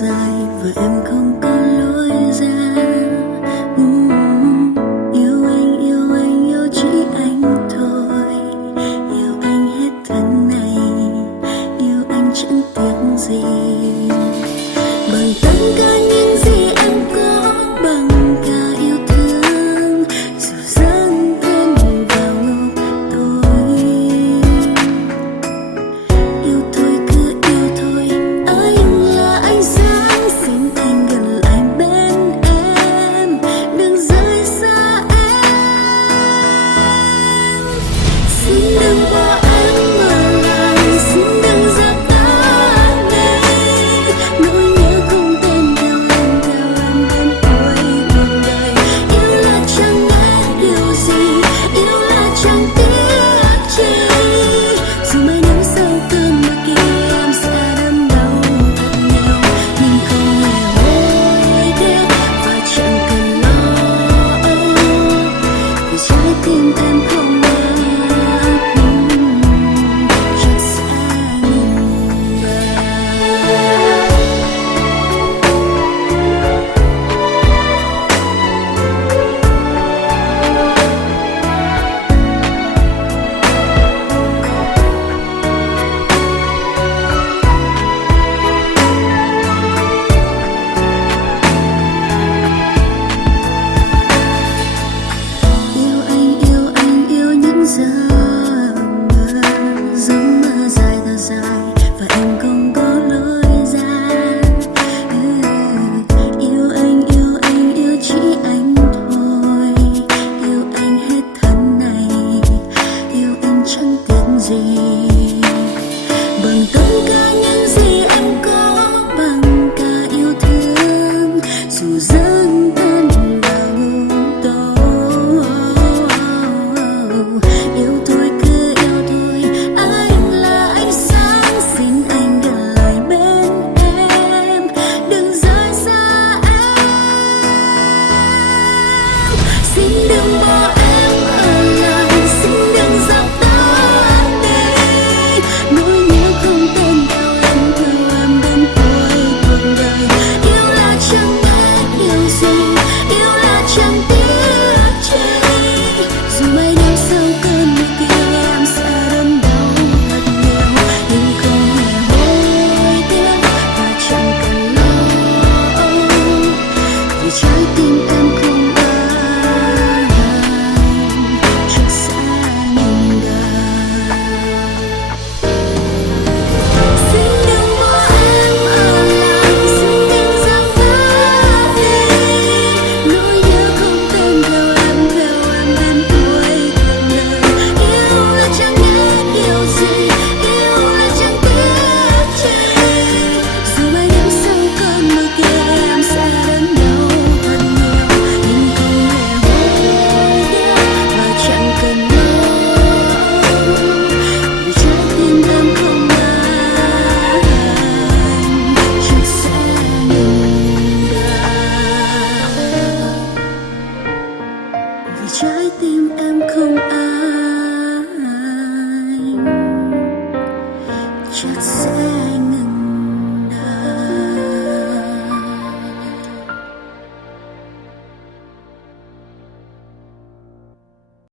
dài và em không có lối ra. Yêu anh, yêu chỉ anh thôi. Yêu anh hết thân này, yêu anh chẳng tiếc gì. Bằng tất cả những gì em có, bằng cả yêu thương, dù dấn thân vào ngục tối. Yêu thôi cứ yêu thôi, anh là ánh sáng, xin anh gần lại bên em, đừng rời xa em. Xin đừng bỏ em ở lại, xin đừng dập tắt đi nỗi nhớ không tên theo em đến cuối cuộc đời. Yêu là chẳng biết điều gì, yêu là chẳng tiếc chi, dù mai nắng sau cơn mưa kia em sẽ đớn đau thật nhiều, nhưng không hề hối tiếc và chẳng cần lo âu, vì trái tim em không ngờ chắc sẽ ngừng đời. Yêu anh, yêu những giấc mơ dài thật dài và em không có lối ra. Yêu anh, yêu chỉ anh thôi. Yêu anh hết thân này, yêu anh chẳng tiếc gì. Bằng tất cả những gì em có, bằng cả yêu thương, dù dấn thân vào ngục tối. Yêu thôi cứ yêu thôi, anh là ánh sáng, xin anh gần lại bên em, đừng rời xa em. Xin đừng bỏ em ở lại, xin đừng dập tắt đi nỗi nhớ không tên theo em đến cuối cuộc đời. Yêu là chẳng biết điều gì, yêu là chẳng tiếc chi, dù mai nắng sau cơn mưa kia em sẽ đớn đau thật nhiều, nhưng không hề hối tiếc và chẳng cần lo âu, vì trái tim em không ai chắc sẽ ngừng đời. Xin đừng bỏ em ở lại, xin đừng dập tắt đi nỗi nhớ không tên theo em đến cuối cuộc đời. Yêu là chẳng biết điều gì, yêu là chẳng tiếc chi, dù mai nắng sau cơn mưa kia em sẽ đớn đau thật nhiều, nhưng không hề hối tiếc và chẳng cần lo âu, vì trái tim em không ai chắc sẽ ngừng đời. Vì trái tim em không ai chắc sẽ